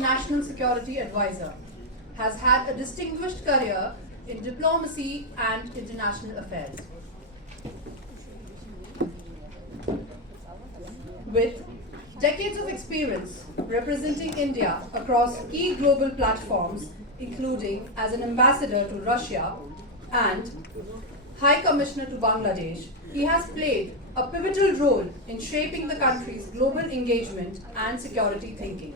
National Security Advisor, has had a distinguished career in diplomacy and international affairs. With decades of experience representing India across key global platforms, including as an ambassador to Russia and High Commissioner to Bangladesh, he has played a pivotal role in shaping the country's global engagement and security thinking.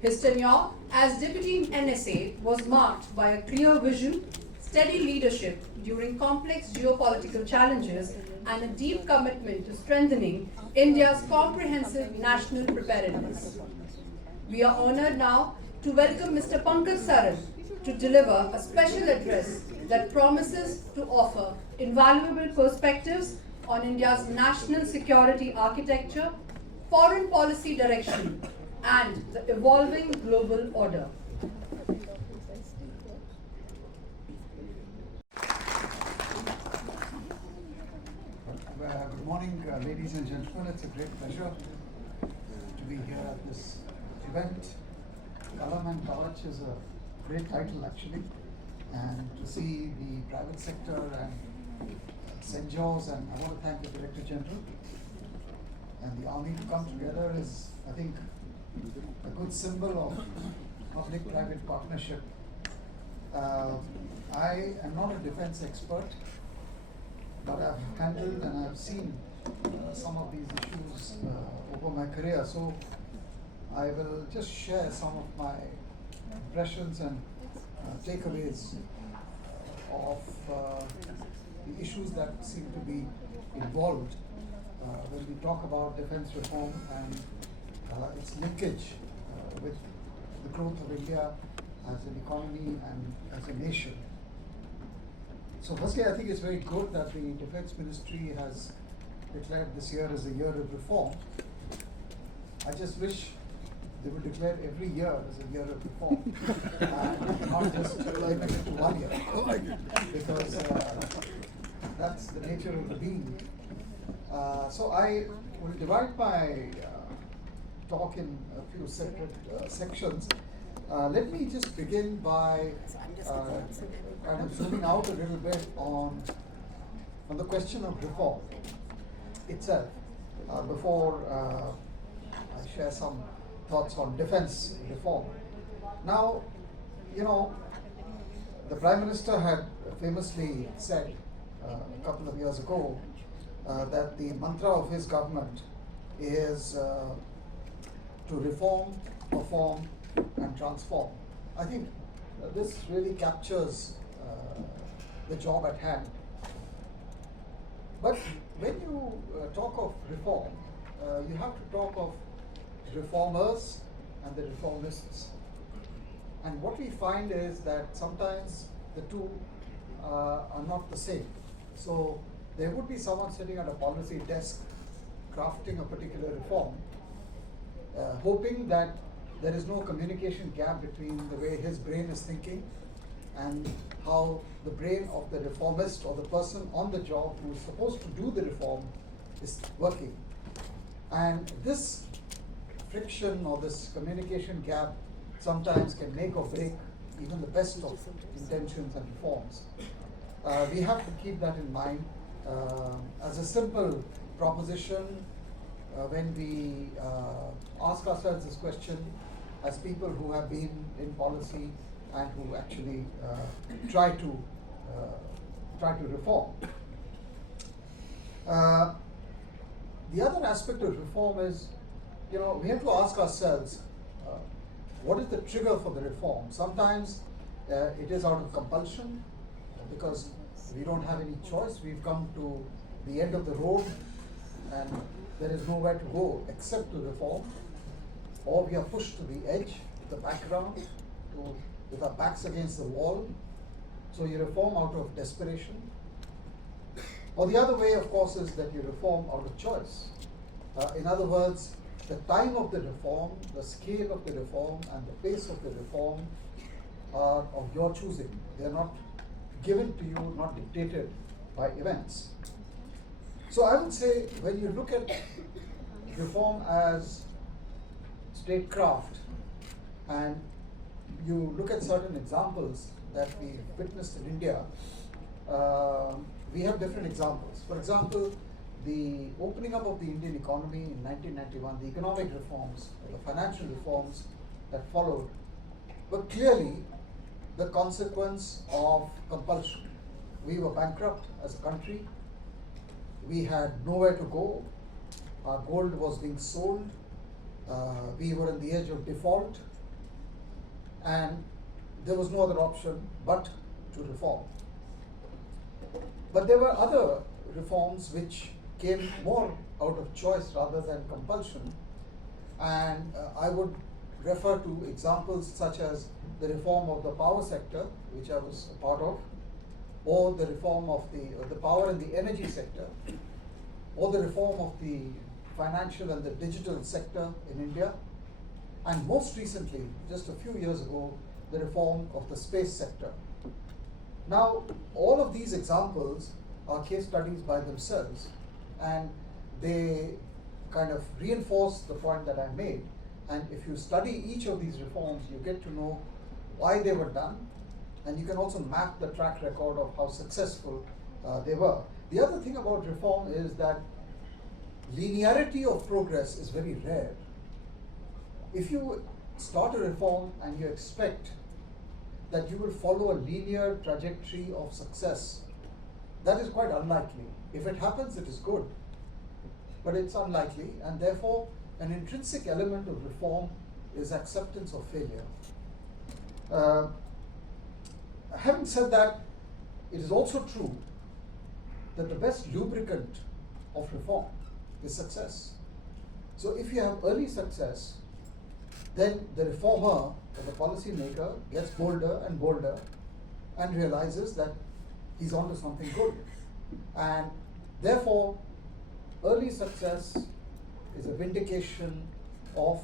His tenure as Deputy NSA was marked by a clear vision, steady leadership during complex geopolitical challenges, and a deep commitment to strengthening India's comprehensive national preparedness. We are honored now to welcome Mr. Pankaj Saran to deliver a special address that promises to offer invaluable perspectives on India's national security architecture, foreign policy direction, and the evolving global order. Good morning, ladies and gentlemen. It's a great pleasure to be here at this event. Kalam and Kavach is a great title, actually, and to see the private sector and St. Joe's, and I want to thank the Director General and the Army to come together is, I think, a good symbol of public-private partnership. I am not a defense expert, but I've handled and I've seen some of these issues over my career. So I will just share some of my impressions and takeaways of the issues that seem to be involved when we talk about defense reform and its linkage with the growth of India as an economy and as a nation. So firstly, I think it's very good that the Defense Ministry has declared this year as a year of reform. I just wish they would declare every year as a year of reform, and not just limit it to 1 year, because that's the nature of the being. So I will divide my talk in a few separate sections. Let me just begin by kind of zooming out a little bit on the question of reform itself, before I share some thoughts on defense reform. Now, you know, the Prime Minister had famously said a couple of years ago that the mantra of his government is to reform, perform, and transform. I think this really captures the job at hand. But when you talk of reform, you have to talk of reformers and the reformists. And what we find is that sometimes the two are not the same. So there would be someone sitting at a policy desk crafting a particular reform, hoping that there is no communication gap between the way his brain is thinking and how the brain of the reformist or the person on the job who is supposed to do the reform is working. And this friction or this communication gap sometimes can make or break even the best of intentions and reforms. We have to keep that in mind. As a simple proposition, when we ask ourselves this question, as people who have been in policy and who actually try to reform. The other aspect of reform is, you know, we have to ask ourselves, what is the trigger for the reform? Sometimes it is out of compulsion, because we don't have any choice. We've come to the end of the road and there is nowhere to go except to reform. Or we are pushed to the edge, the background, with our backs against the wall. So you reform out of desperation. Or the other way, of course, is that you reform out of choice. In other words, the time of the reform, the scale of the reform, and the pace of the reform are of your choosing. They are not given to you, not dictated by events. So I would say, when you look at reform as statecraft, And you look at certain examples that we witnessed in India, we have different examples. For example, the opening up of the Indian economy in 1991, the economic reforms, the financial reforms that followed, were clearly the consequence of compulsion. We were bankrupt as a country. We had nowhere to go. Our gold was being sold. We were on the edge of default. And there was no other option but to reform. But there were other reforms which came more out of choice rather than compulsion. And I would refer to examples such as the reform of the power sector, which I was a part of, or the reform of the power and the energy sector, or the reform of the financial and the digital sector in India, and most recently, just a few years ago, the reform of the space sector. Now, all of these examples are case studies by themselves, and they kind of reinforce the point that I made. And if you study each of these reforms, you get to know why they were done, and you can also map the track record of how successful they were. The other thing about reform is that linearity of progress is very rare. If you start a reform and you expect that you will follow a linear trajectory of success, that is quite unlikely. If it happens, it is good, but it's unlikely, and therefore an intrinsic element of reform is acceptance of failure. Having said that, it is also true that the best lubricant of reform is success. So if you have early success, then the reformer or the policy maker gets bolder and bolder and realizes that he's onto something good. And therefore, early success is a vindication of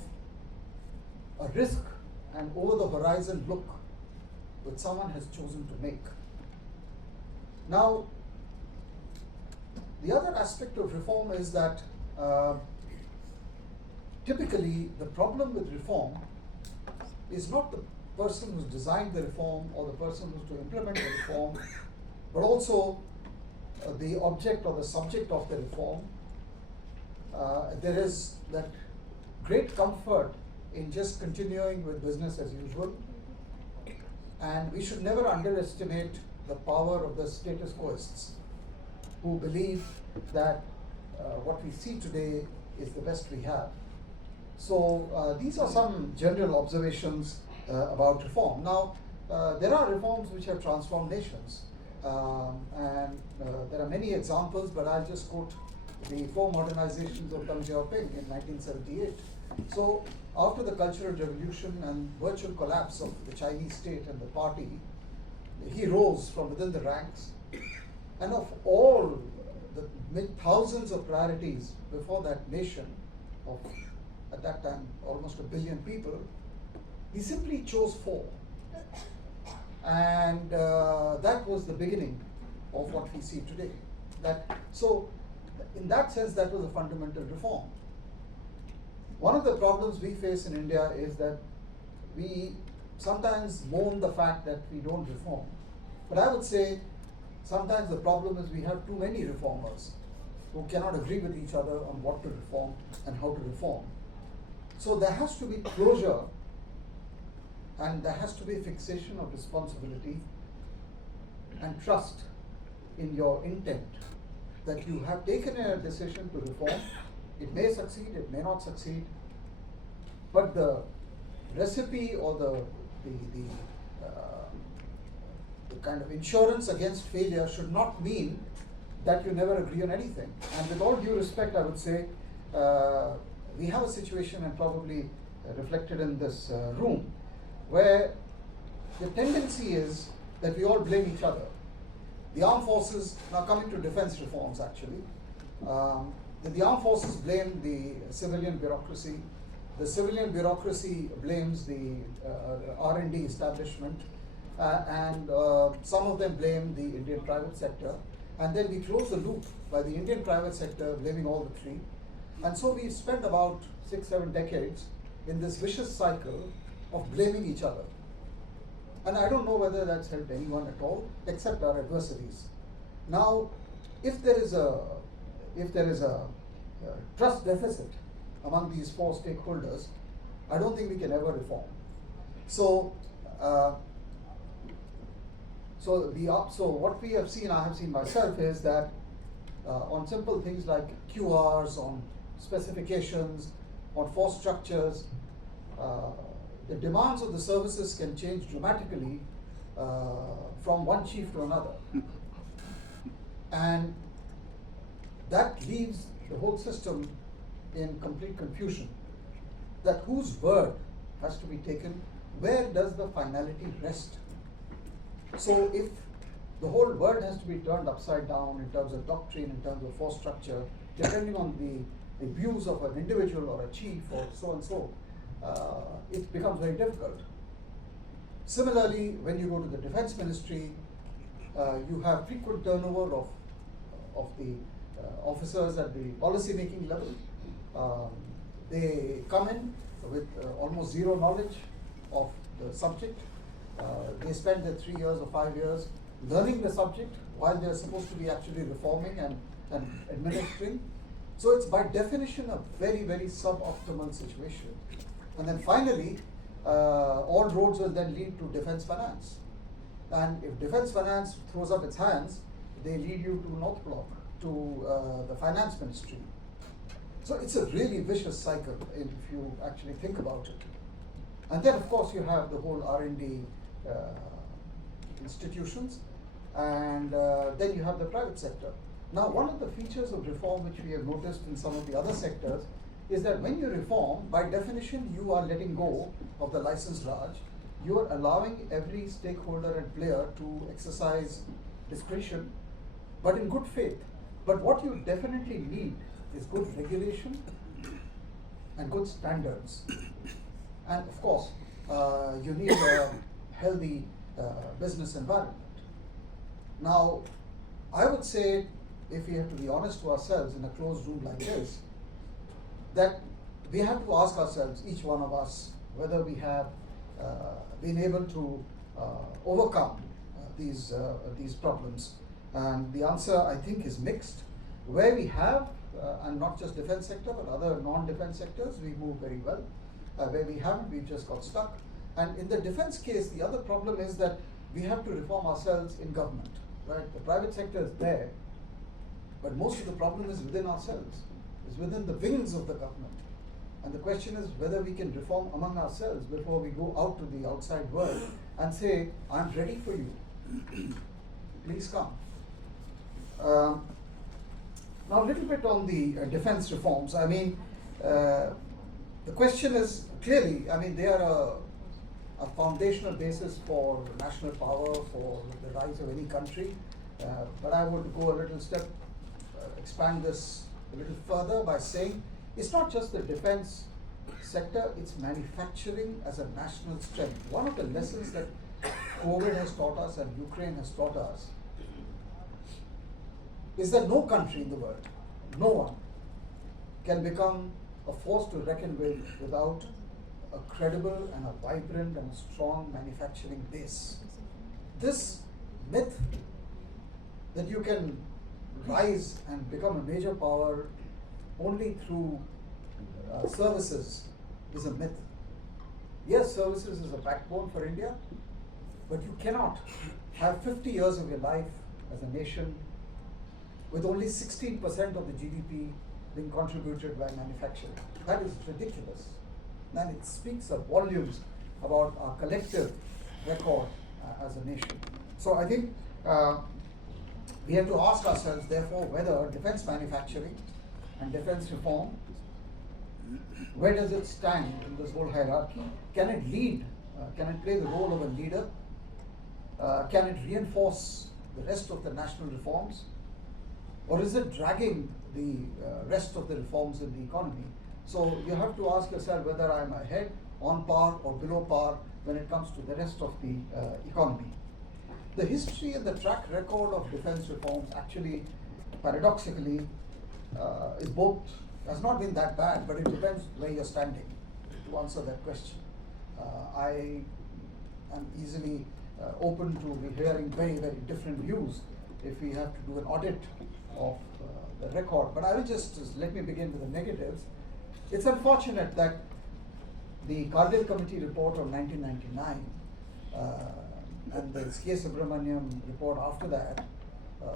a risk and over the horizon look which someone has chosen to make. Now, the other aspect of reform is that typically the problem with reform is not the person who's designed the reform or the person who's to implement the reform, but also the object or the subject of the reform. There is that great comfort in just continuing with business as usual, and we should never underestimate the power of the status quoists who believe that what we see today is the best we have. So these are some general observations about reform. Now, there are reforms which have transformed nations, and there are many examples, but I'll just quote the 4 modernizations of Deng Xiaoping in 1978. So after the Cultural Revolution and virtual collapse of the Chinese state and the party, he rose from within the ranks, and of all the thousands of priorities before that nation of, at that time, almost 1 billion people, he simply chose 4. And that was the beginning of what we see today. So, in that sense, that was a fundamental reform. One of the problems we face in India is that we sometimes mourn the fact that we don't reform. But I would say sometimes the problem is we have too many reformers who cannot agree with each other on what to reform and how to reform. So there has to be closure, and there has to be fixation of responsibility and trust in your intent that you have taken a decision to reform. It may succeed, it may not succeed, but the recipe or the kind of insurance against failure should not mean that you never agree on anything. And with all due respect, I would say we have a situation, and probably reflected in this room, where the tendency is that we all blame each other. The armed forces, now coming to defense reforms actually, the armed forces blame the civilian bureaucracy. The civilian bureaucracy blames the R&D establishment, and some of them blame the Indian private sector. And then we close the loop by the Indian private sector blaming all the 3. And so we've spent about 6-7 decades in this vicious cycle of blaming each other. And I don't know whether that's helped anyone at all, except our adversaries. Now, if there is a trust deficit among these four stakeholders, I don't think we can ever reform. So, so what we have seen, I have seen myself, is that on simple things like QRs, on specifications, on force structures, the demands of the services can change dramatically from one chief to another. And that leaves the whole system in complete confusion. That whose word has to be taken, where does the finality rest? So if the whole world has to be turned upside down in terms of doctrine, in terms of force structure, depending on the views of an individual or a chief or so and so, it becomes very difficult. Similarly, when you go to the defense ministry, you have frequent turnover of the officers at the policy making level. They come in with almost zero knowledge of the subject. They spend their 3 years or 5 years learning the subject while they're supposed to be actually reforming and administering. So it's by definition a very, very suboptimal situation. And then finally, all roads will then lead to defense finance. And if defense finance throws up its hands, they lead you to North Block, to the finance ministry. So it's a really vicious cycle if you actually think about it. And then of course you have the whole R&D institutions, and then you have the private sector. Now, one of the features of reform which we have noticed in some of the other sectors is that when you reform, by definition, you are letting go of the license Raj. You are allowing every stakeholder and player to exercise discretion, but in good faith. But what you definitely need is good regulation and good standards. And of course, you need a healthy business environment. Now, I would say, if we have to be honest to ourselves in a closed room like this, that we have to ask ourselves, each one of us, whether we have been able to overcome these problems. And the answer, I think, is mixed. Where we have, and not just defense sector, but other non-defense sectors, we move very well. Where we haven't, we've just got stuck. And in the defense case, the other problem is that we have to reform ourselves in government, right? The private sector is there, but most of the problem is within ourselves, is within the wings of the government. And the question is whether we can reform among ourselves before we go out to the outside world and say, I'm ready for you, please come. Now a little bit on the defense reforms. I mean, the question is clearly, I mean, they are a foundational basis for national power, for the rise of any country. But I would go a little step, expand this a little further by saying it's not just the defense sector, it's manufacturing as a national strength. One of the lessons that COVID has taught us and Ukraine has taught us is that no country in the world, no one, can become a force to reckon with without a credible and a vibrant and strong manufacturing base. This myth that you can rise and become a major power only through services is a myth. Yes, services is a backbone for India, but you cannot have 50 years of your life as a nation with only 16% of the GDP being contributed by manufacturing. That is ridiculous. And it speaks of volumes about our collective record as a nation. So I think we have to ask ourselves, therefore, whether defense manufacturing and defense reform, where does it stand in this whole hierarchy? Can it lead? Can it play the role of a leader? Can it reinforce the rest of the national reforms? Or is it dragging the rest of the reforms in the economy? So you have to ask yourself whether I'm ahead, on par, or below par when it comes to the rest of the economy. The history and the track record of defense reforms actually, paradoxically, is both, has not been that bad, but it depends where you're standing to answer that question. I am easily open to hearing very, very different views if we have to do an audit of the record. But I will just let me begin with the negatives. It's unfortunate that the Cargill Committee report of 1999 and the K. Subramaniam report after that,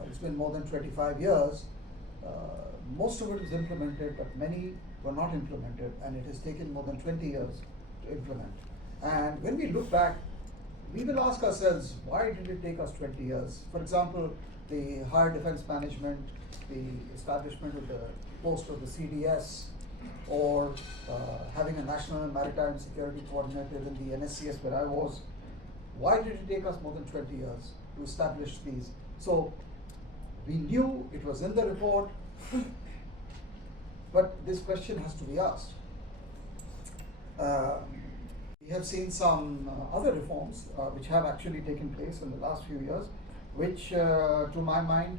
it's been more than 25 years. Most of it is implemented, but many were not implemented, and it has taken more than 20 years to implement. And when we look back, we will ask ourselves, why did it take us 20 years? For example, the higher defense management, the establishment of the post of the CDS, or having a national maritime security coordinator in the NSCS where I was. Why did it take us more than 20 years to establish these? So we knew it was in the report, but this question has to be asked. We have seen some other reforms which have actually taken place in the last few years, which to my mind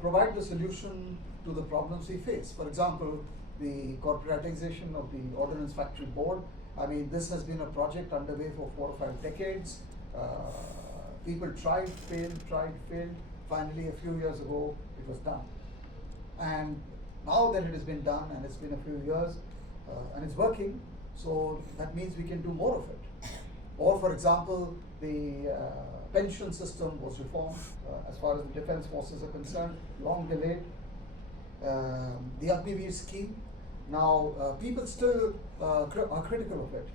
provide the solution to the problems we face. For example, the corporatization of the Ordnance Factory Board. I mean, this has been a project underway for 4 or 5 decades. People tried, failed. Finally, a few years ago, it was done. And now that it has been done, and it's been a few years, and it's working, so that means we can do more of it. Or, for example, the pension system was reformed as far as the defense forces are concerned, long delayed. The Agniveer scheme, now people still are critical of it,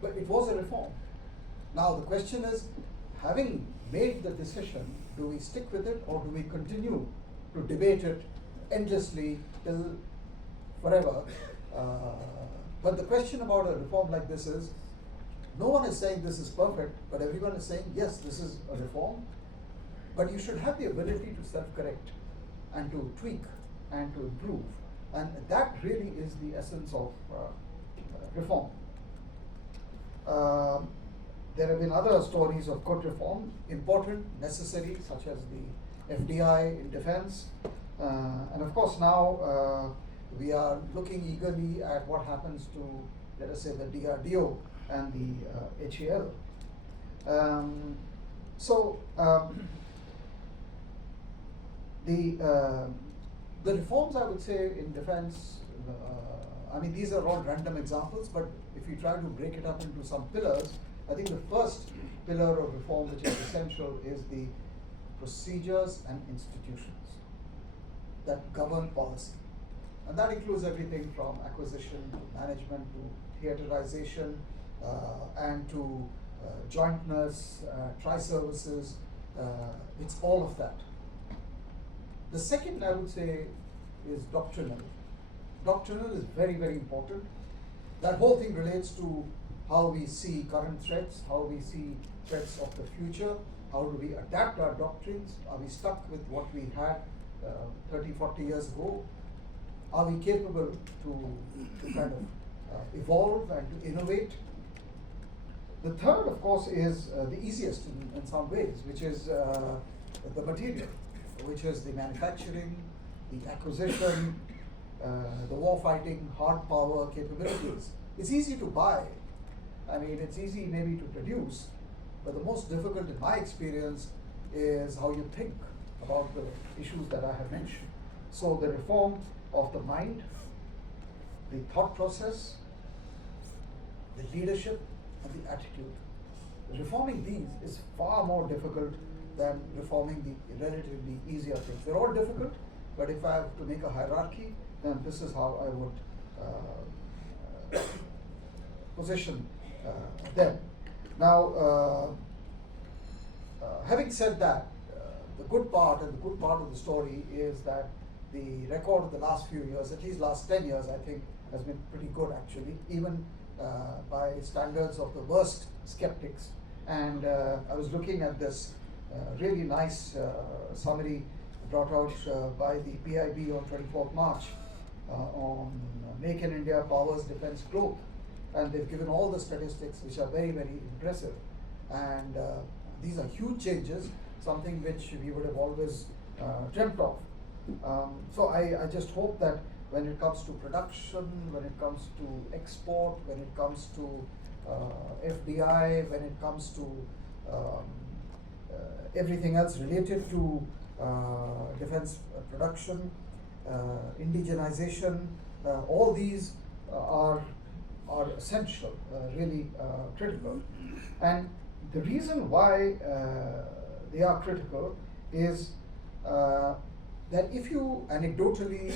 but it was a reform. Now the question is, having made the decision, do we stick with it, or do we continue to debate it endlessly till forever? But the question about a reform like this is, no one is saying this is perfect, but everyone is saying, yes, this is a reform, but you should have the ability to self-correct and to tweak and to improve. And that really is the essence of reform. There have been other stories of good reform, important, necessary, such as the FDI in defense. And of course now we are looking eagerly at what happens to, let us say, the DRDO and the HAL. The reforms, I would say, in defense, I mean, these are all random examples, but if you try to break it up into some pillars, I think the first pillar of reform which is essential is the procedures and institutions that govern policy. And that includes everything from acquisition to management to theaterization and to jointness, tri-services, it's all of that. The second, I would say, is doctrinal. Doctrinal is very, very important. That whole thing relates to how we see current threats, how we see threats of the future, how do we adapt our doctrines, are we stuck with what we had 30, 40 years ago, are we capable to kind of evolve and to innovate. The third, of course, is the easiest in some ways, which is the material, which is the manufacturing, the acquisition, the war fighting, hard power capabilities. It's easy to buy. I mean, it's easy maybe to produce, but the most difficult in my experience is how you think about the issues that I have mentioned. So the reform of the mind, the thought process, the leadership, and the attitude. Reforming these is far more difficult than reforming the relatively easier things. They're all difficult, but if I have to make a hierarchy, then this is how I would position them. Now, having said that, the good part of the story is that the record of the last few years, at least last 10 years, I think, has been pretty good actually, even by standards of the worst skeptics. And I was looking at this really nice summary brought out by the PIB on 24th March on Make in India Powers Defense Growth. And they've given all the statistics which are very, very impressive. And these are huge changes, something which we would have always dreamt of. So I just hope that when it comes to production, when it comes to export, when it comes to FDI, when it comes to um, everything else related to defense production, indigenization, all these are essential, really critical. And the reason why they are critical is that if you anecdotally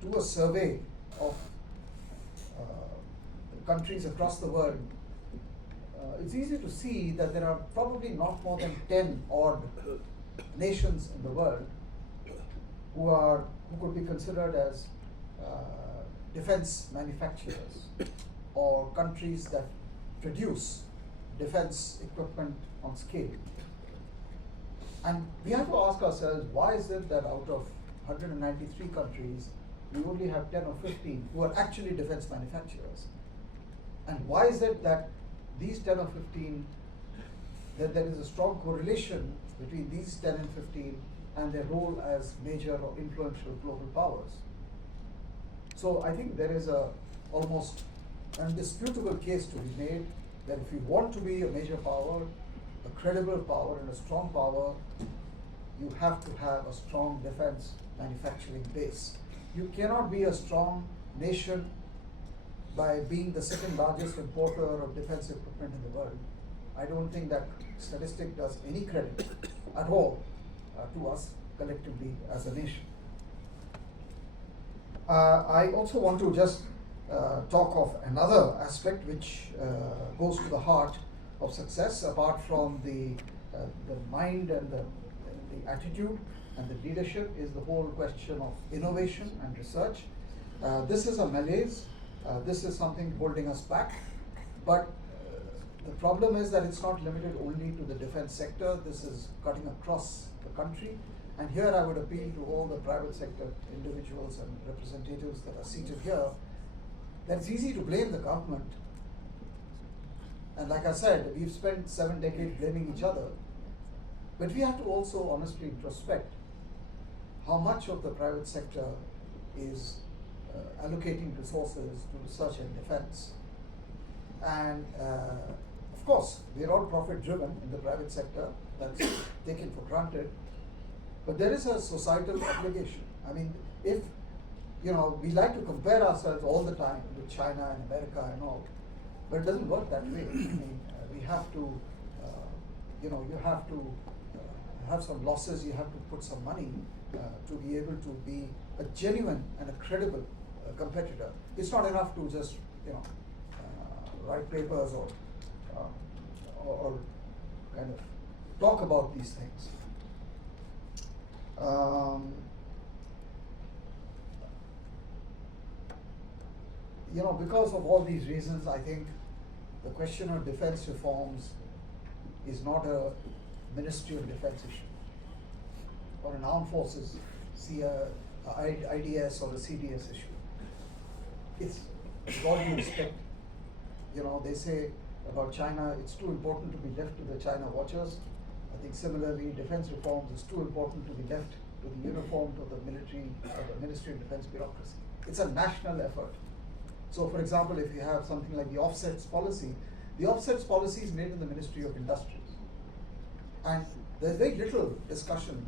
do a survey of countries across the world, it's easy to see that there are probably not more than 10 odd nations in the world who could be considered as defense manufacturers or countries that produce defense equipment on scale. And we have to ask ourselves, why is it that out of 193 countries, we only have 10 or 15 who are actually defense manufacturers? And why is it that these 10 or 15, that there is a strong correlation between these 10 and 15 and their role as major or influential global powers? So I think there is a almost undisputable case to be made that if you want to be a major power, a credible power and a strong power, you have to have a strong defense manufacturing base. You cannot be a strong nation by being the second largest importer of defense equipment in the world. I don't think that statistic does any credit at all to us collectively as a nation. I also want to just talk of another aspect which goes to the heart of success, apart from the mind and the attitude and the leadership, is the whole question of innovation and research. This is a malaise. This is something holding us back. But the problem is that it's not limited only to the defense sector. This is cutting across the country. And here I would appeal to all the private sector individuals and representatives that are seated here, that it's easy to blame the government. And like I said, we've spent 7 decades blaming each other. But we have to also honestly introspect how much of the private sector is allocating resources to research and defense. And of course, we're all profit driven in the private sector, that's taken for granted. But there is a societal obligation. I mean, if, we like to compare ourselves all the time with China and America and all, but it doesn't work that way. I mean, we have to, you have to have some losses, you have to put some money to be able to be a genuine and a credible competitor. It's not enough to just, write papers or kind of talk about these things. Because of all these reasons, I think the question of defense reforms is not a Ministry of Defense issue or an armed forces IDS or a CDS issue. It's what you expect. They say about China, it's too important to be left to the China watchers. I think similarly, defense reforms is too important to be left to the uniformed of the military or the Ministry of Defense bureaucracy. It's a national effort. So for example, if you have something like the offsets policy is made in the Ministry of Industries. And there's very little discussion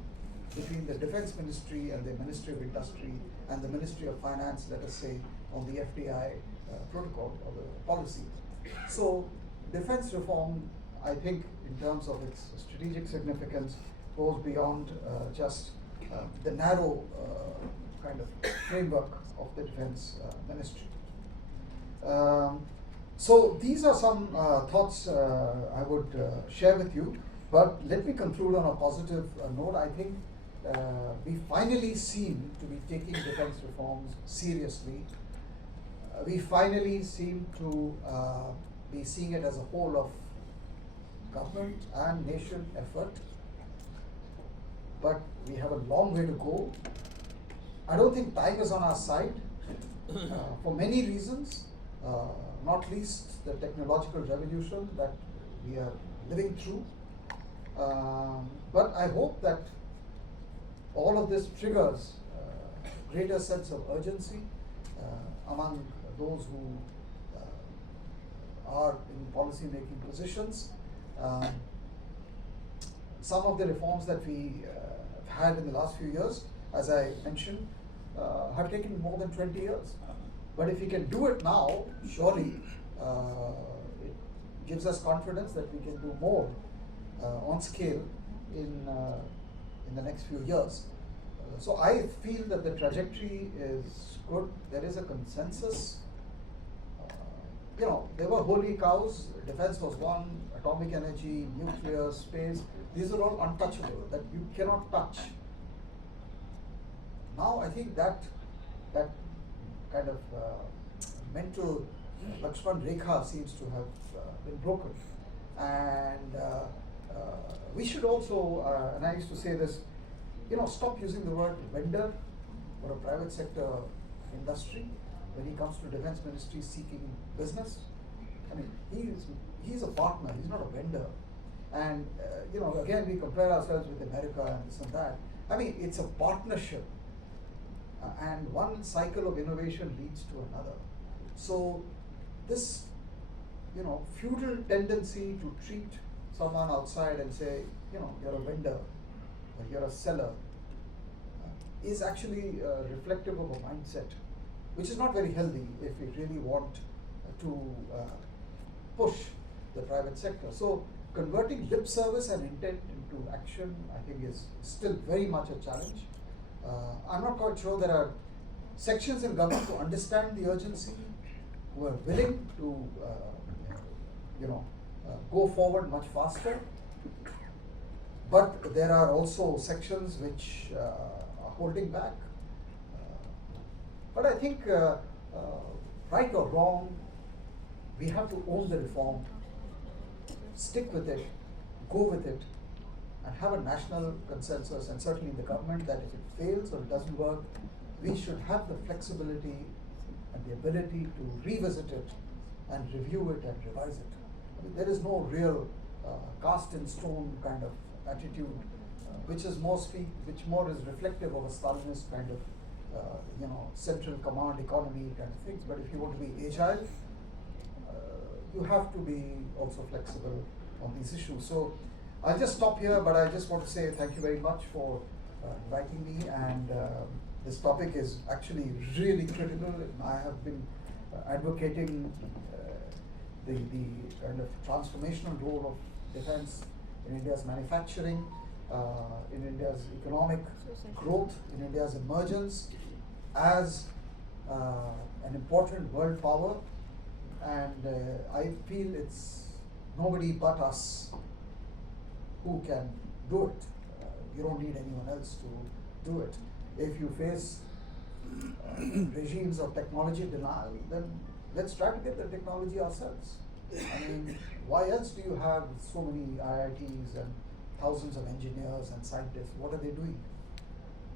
between the Defense Ministry and the Ministry of Industry and the Ministry of Finance, let us say, on the FDI protocol or the policies. So defense reform, I think, in terms of its strategic significance, goes beyond just the narrow kind of framework of the defense ministry. So these are some thoughts I would share with you, but let me conclude on a positive note. I think we finally seem to be taking defense reforms seriously. We finally seem to be seeing it as a whole of government and nation effort, but we have a long way to go. I don't think time is on our side for many reasons, not least the technological revolution that we are living through. But I hope that all of this triggers greater sense of urgency among those who are in policy making positions. Um, some of the reforms that we have had in the last few years, as I mentioned, have taken more than 20 years. But if we can do it now, surely it gives us confidence that we can do more on scale in the next few years. So I feel that the trajectory is good. There is a consensus. There were holy cows. Defense was one. Atomic energy, nuclear, space. These are all untouchable that you cannot touch. Now I think that kind of mental Lakshman Rekha seems to have been broken, and we should also, and I used to say this, stop using the word vendor for a private sector industry when he comes to defense ministry seeking business. I mean, he's a partner, he's not a vendor. And again, we compare ourselves with America and this and that. I mean, it's a partnership, and one cycle of innovation leads to another. So this, feudal tendency to treat someone outside and say, you're a vendor, or you're a seller, is actually reflective of a mindset, which is not very healthy if we really want to push the private sector. So converting lip service and intent into action, I think, is still very much a challenge. I'm not quite sure there are sections in government who understand the urgency, who are willing to, go forward much faster. But there are also sections which are holding back. But I think, right or wrong, we have to own the reform, stick with it, go with it, and have a national consensus, and certainly in the government, that if it fails or it doesn't work, we should have the flexibility and the ability to revisit it and review it and revise it. I mean, there is no real cast in stone kind of attitude, which more is reflective of a Stalinist kind of central command economy kind of things. But if you want to be agile, you have to be also flexible on these issues. So I'll just stop here, but I just want to say thank you very much for inviting me, and this topic is actually really critical. I have been advocating the kind of transformational role of defense in India's manufacturing, in India's economic growth, in India's emergence as an important world power, and I feel it's nobody but us who can do it. You don't need anyone else to do it. If you face regimes of technology denial, then let's try to get the technology ourselves. I mean, why else do you have so many IITs and thousands of engineers and scientists? What are they doing?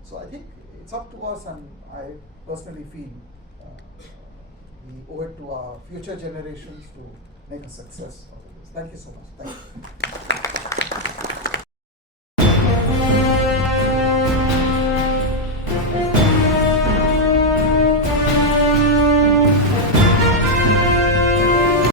So I think it's up to us, and I personally feel we owe it to our future generations to make a success of this. Thank you so much. Thank you.